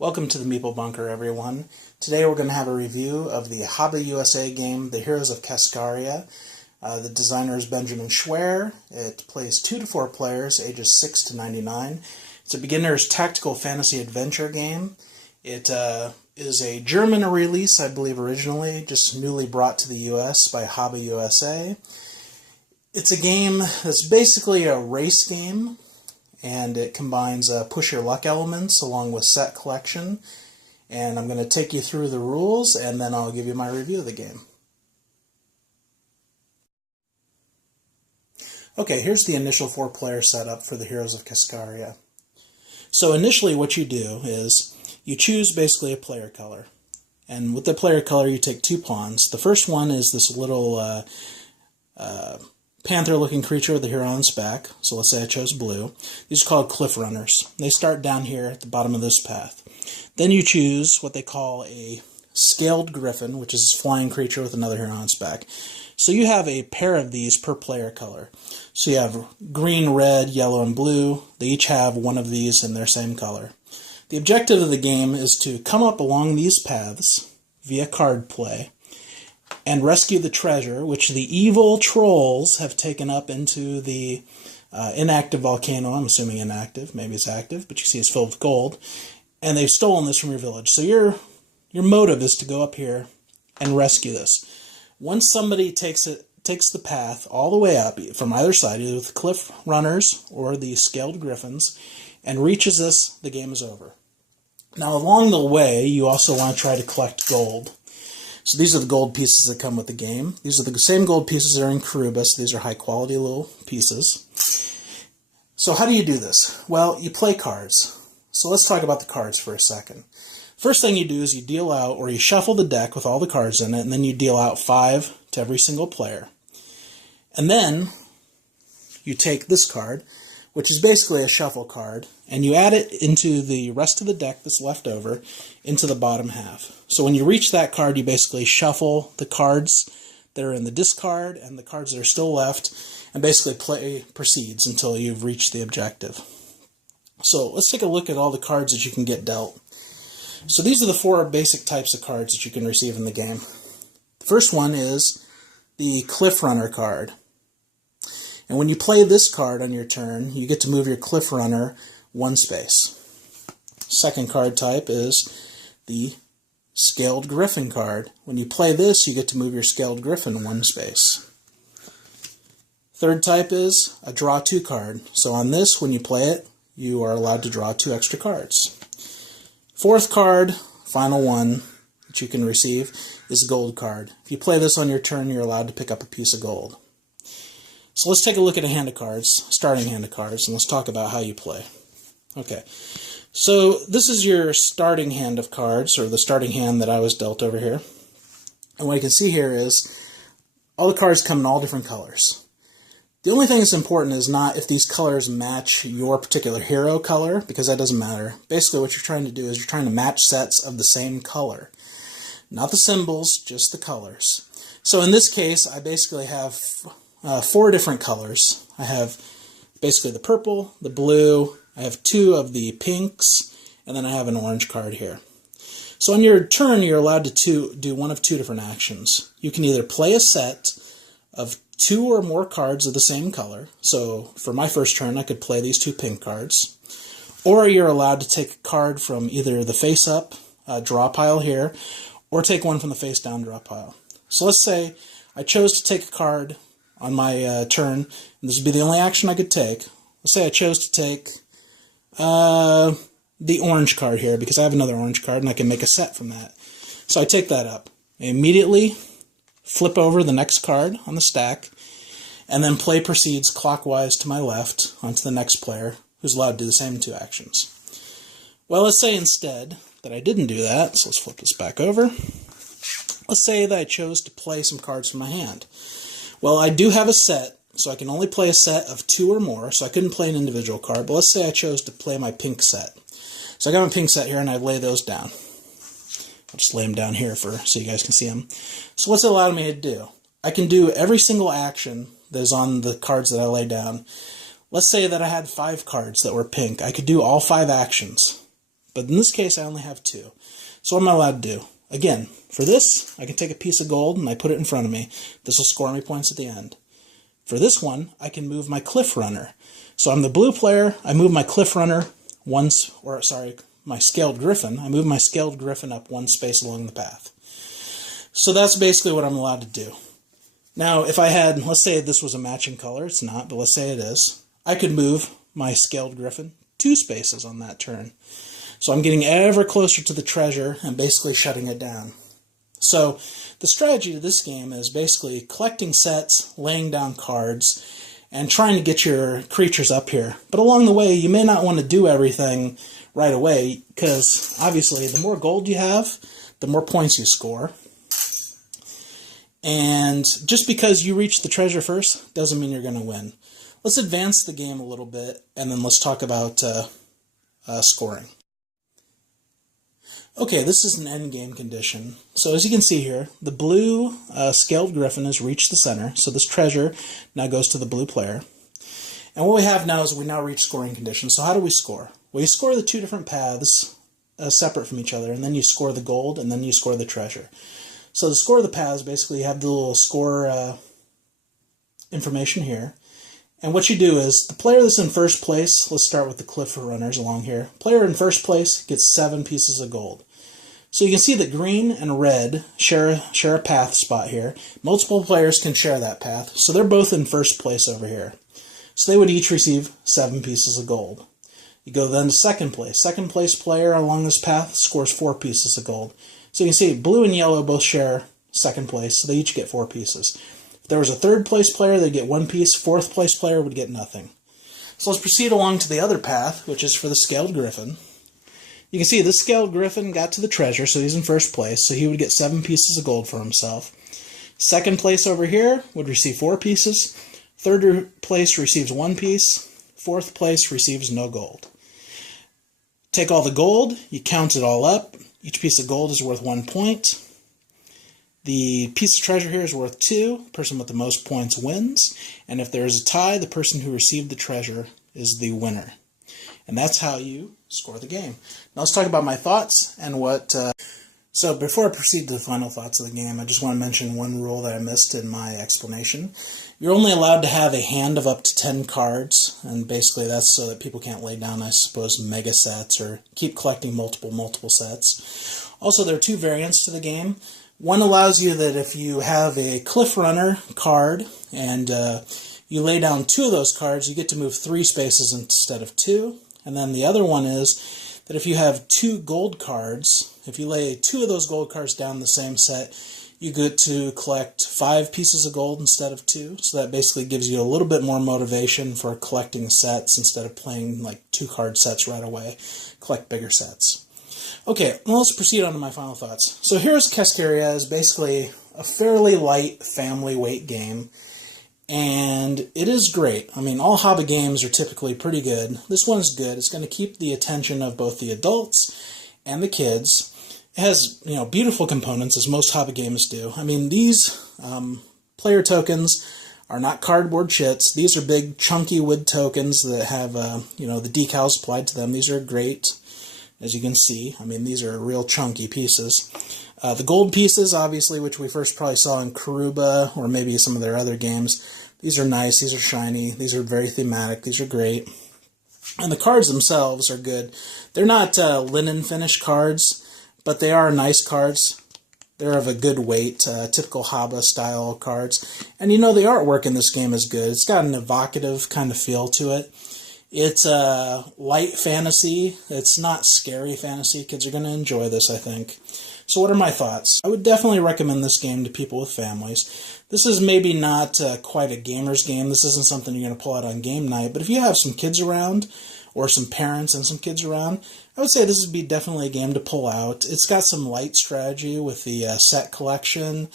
Welcome to the Meeple Bunker, everyone. Today we're going to have a review of the HABA USA game, the Heroes of Kaskaria. The designer is Benjamin Schwer. It plays 2 to 4 players, ages 6 to 99. It's a beginner's tactical fantasy adventure game. It is a German release, I believe originally, just newly brought to the US by HABA USA. It's a game that's basically a race game, and it combines push your luck elements along with set collection. And I'm going to take you through the rules, and then I'll give you my review of the game. Okay, here's the initial 4-player setup for the Heroes of Kaskaria. So initially what you do is you choose basically a player color. And with the player color you take 2 pawns. The first one is this little panther-looking creature with a hero on its back. So let's say I chose blue. These are called cliff runners. They start down here at the bottom of this path. Then you choose what they call a scaled griffin, which is a flying creature with another hero on its back. So you have a pair of these per player color. So you have green, red, yellow, and blue. They each have one of these in their same color. The objective of the game is to come up along these paths via card play and rescue the treasure, which the evil trolls have taken up into the inactive volcano. I'm assuming inactive, maybe it's active, but you see it's filled with gold. And they've stolen this from your village. So your motive is to go up here and rescue this. Once somebody takes the path all the way up from either side, either with the cliff runners or the scaled griffins, and reaches this, the game is over. Now along the way, you also want to try to collect gold. So these are the gold pieces that come with the game. These are the same gold pieces that are in Karubas. These are high quality little pieces. So how do you do this? Well, you play cards. So let's talk about the cards for a second. First thing you do is you deal out, or you shuffle the deck with all the cards in it, and then you deal out 5 to every single player. And then you take this card, which is basically a shuffle card, and you add it into the rest of the deck that's left over into the bottom half. So when you reach that card, you basically shuffle the cards that are in the discard and the cards that are still left, and basically play proceeds until you've reached the objective. So let's take a look at all the cards that you can get dealt. So these are the 4 basic types of cards that you can receive in the game. The first one is the Cliff Runner card. And when you play this card on your turn, you get to move your Cliff Runner 1 space. Second card type is the Scaled Griffin card. When you play this, you get to move your Scaled Griffin 1 space. Third type is a Draw 2 card. So on this, when you play it, you are allowed to draw 2 extra cards. Fourth card, final one that you can receive, is a gold card. If you play this on your turn, you're allowed to pick up a piece of gold. So let's take a look at a hand of cards, starting hand of cards, and let's talk about how you play. Okay, so this is your starting hand of cards, or the starting hand that I was dealt over here. And what you can see here is all the cards come in all different colors. The only thing that's important is not if these colors match your particular hero color, because that doesn't matter. Basically what you're trying to do is you're trying to match sets of the same color. Not the symbols, just the colors. So in this case, I basically have 4 different colors. I have basically the purple, the blue, I have 2 of the pinks, and then I have an orange card here. So on your turn, you're allowed to do one of 2 different actions. You can either play a set of 2 or more cards of the same color. So for my first turn, I could play these 2 pink cards. Or you're allowed to take a card from either the face-up draw pile here, or take one from the face-down draw pile. So let's say I chose to take a card on my turn, and this would be the only action I could take. Let's say I chose to take the orange card here, because I have another orange card, and I can make a set from that. So I take that up. I immediately flip over the next card on the stack, and then play proceeds clockwise to my left onto the next player, who's allowed to do the same 2 actions. Well, let's say instead that I didn't do that, so let's flip this back over. Let's say that I chose to play some cards from my hand. Well, I do have a set, so I can only play a set of 2 or more, so I couldn't play an individual card, but let's say I chose to play my pink set. So I got my pink set here, and I lay those down. I'll just lay them down here so you guys can see them. So what's it allowed me to do? I can do every single action that is on the cards that I lay down. Let's say that I had 5 cards that were pink. I could do all 5 actions. But in this case, I only have 2. So what am I allowed to do? Again, for this, I can take a piece of gold and I put it in front of me. This will score me points at the end. For this one, I can move my cliff runner. So I'm the blue player, I move my cliff runner my scaled griffin. I move my scaled griffin up 1 space along the path. So that's basically what I'm allowed to do. Now, if I had, let's say this was a matching color, it's not, but let's say it is, I could move my scaled griffin 2 spaces on that turn. So I'm getting ever closer to the treasure and basically shutting it down. So the strategy of this game is basically collecting sets, laying down cards, and trying to get your creatures up here. But along the way, you may not want to do everything right away, because obviously the more gold you have, the more points you score. And just because you reach the treasure first doesn't mean you're going to win. Let's advance the game a little bit, and then let's talk about scoring. Okay, this is an endgame condition. So as you can see here, the blue scaled griffin has reached the center, so this treasure now goes to the blue player. And what we have now is we now reach scoring conditions. So how do we score? Well, you score the 2 different paths separate from each other, and then you score the gold, and then you score the treasure. So the score of the paths, basically you have the little score information here. And what you do is, the player that's in first place, let's start with the cliff runners along here. Player in first place gets 7 pieces of gold. So you can see that green and red share a path spot here. Multiple players can share that path, so they're both in first place over here. So they would each receive 7 pieces of gold. You go then to second place. Second place player along this path scores 4 pieces of gold. So you can see blue and yellow both share second place, so they each get 4 pieces. If there was a third place player, they'd get 1 piece. Fourth place player would get nothing. So let's proceed along to the other path, which is for the scaled griffin. You can see this scaled griffin got to the treasure, so he's in first place, so he would get 7 pieces of gold for himself. Second place over here would receive 4 pieces. Third place receives 1 piece. Fourth place receives no gold. Take all the gold, you count it all up. Each piece of gold is worth 1 point. The piece of treasure here is worth 2. The person with the most points wins. And if there is a tie, the person who received the treasure is the winner. And that's how you score the game. Now let's talk about my thoughts and what... So before I proceed to the final thoughts of the game, I just want to mention one rule that I missed in my explanation. You're only allowed to have a hand of up to 10 cards, and basically that's so that people can't lay down, I suppose, mega sets or keep collecting multiple sets. Also, there are 2 variants to the game. One allows you that if you have a cliff runner card and you lay down 2 of those cards, you get to move 3 spaces instead of 2. And then the other one is that if you have 2 gold cards, if you lay 2 of those gold cards down the same set, you get to collect 5 pieces of gold instead of 2. So that basically gives you a little bit more motivation for collecting sets instead of playing like 2 card sets right away. Collect bigger sets. Okay, well, let's proceed on to my final thoughts. So Heroes of Kaskaria is basically a fairly light family weight game. And it is great. I mean, all HABA games are typically pretty good. This one is good. It's going to keep the attention of both the adults and the kids. It has, beautiful components, as most HABA games do. I mean, these player tokens are not cardboard shits. These are big, chunky wood tokens that have, the decals applied to them. These are great, as you can see. I mean, these are real chunky pieces. The gold pieces, obviously, which we first probably saw in Karuba or maybe some of their other games, these are nice, these are shiny, these are very thematic, these are great. And the cards themselves are good. They're not linen finish cards, but they are nice cards. They're of a good weight, typical HABA style cards. And the artwork in this game is good. It's got an evocative kind of feel to it. It's light fantasy. It's not scary fantasy. Kids are going to enjoy this, I think. So what are my thoughts? I would definitely recommend this game to people with families. This is maybe not quite a gamer's game. This isn't something you're going to pull out on game night. But if you have some kids around, or some parents and some kids around, I would say this would be definitely a game to pull out. It's got some light strategy with the set collection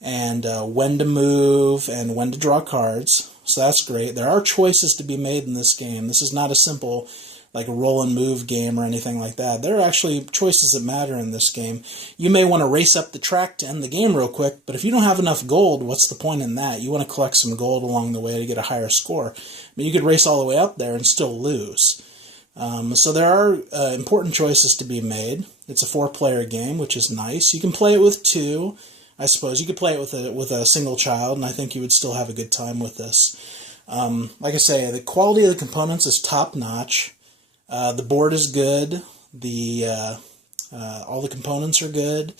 and when to move and when to draw cards. So that's great. There are choices to be made in this game. This is not a simple like a roll and move game or anything like that. There are actually choices that matter in this game. You may want to race up the track to end the game real quick, but if you don't have enough gold, what's the point in that? You want to collect some gold along the way to get a higher score. I mean, you could race all the way up there and still lose. So there are important choices to be made. It's a 4-player game, which is nice. You can play it with 2. I suppose you could play it with a single child, and I think you would still have a good time with this. Like I say, the quality of the components is top-notch. The board is good. All the components are good.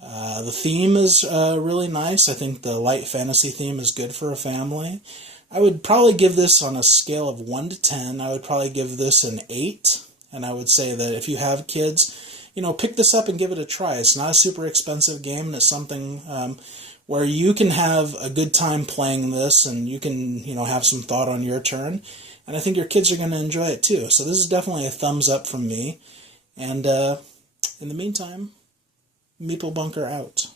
The theme is really nice. I think the light fantasy theme is good for a family. I would probably give this on a scale of 1 to 10. I would probably give this an 8. And I would say that if you have kids, pick this up and give it a try. It's not a super expensive game, and it's something where you can have a good time playing this, and you can, have some thought on your turn. And I think your kids are going to enjoy it too. So this is definitely a thumbs up from me. And in the meantime, Meeple Bunker out.